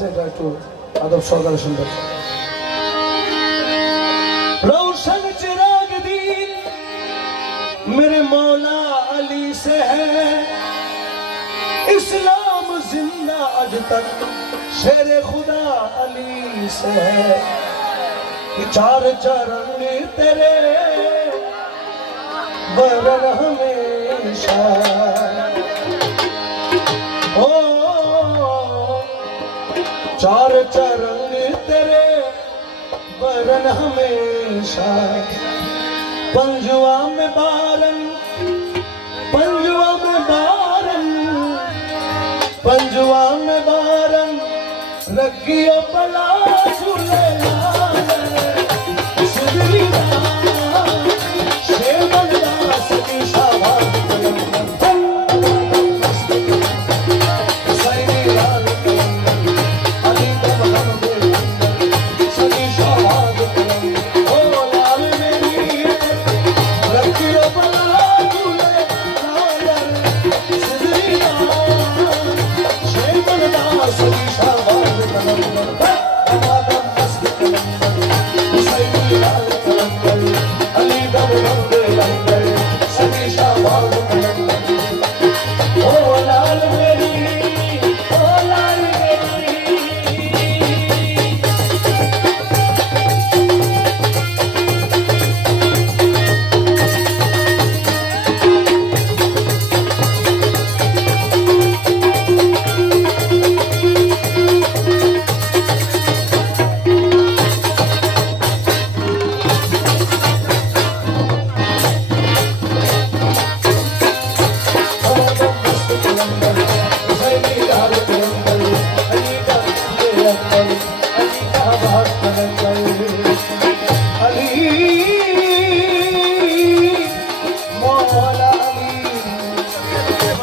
সেটা একটু আদব সহকারে শুনবেন। रोशन चिराग दीन मेरे मौला अली से है, इस्लाम जिंदा आज तक शेर खुदा अली से है। चार चरण तेरे वरन हमेशा ओ चार चरण तेरे वरन हमेशा। पंजुआ में बारन पंजुआ में बारन पंजुआ में बारन रखियो भला झूले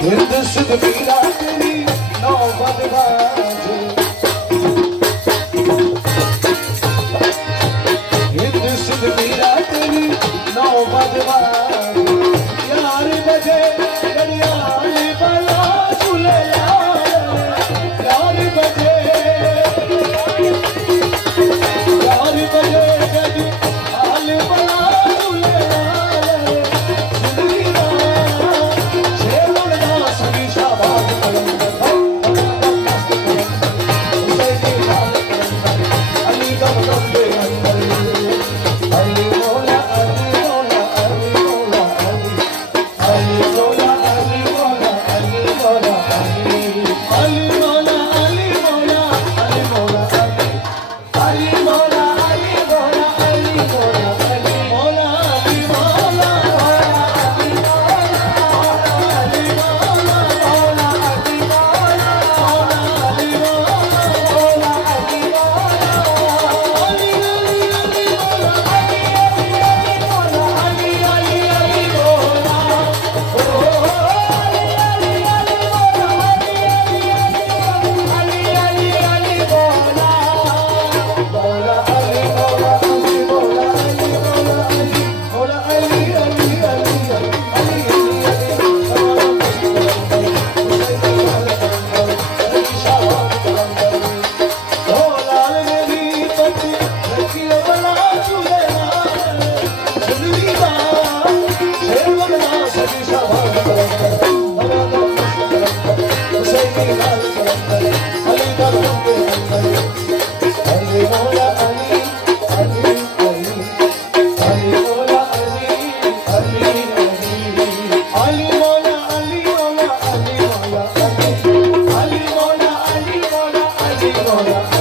हिंद सिद्ध पीरा तेरी नौबत बाजे, हिंद सिद्ध पीरा तेरी नौबत बाजे। यार बजे घड़ियाल बला झूले यार बजे घड़ियाल बला झूले Ali Mola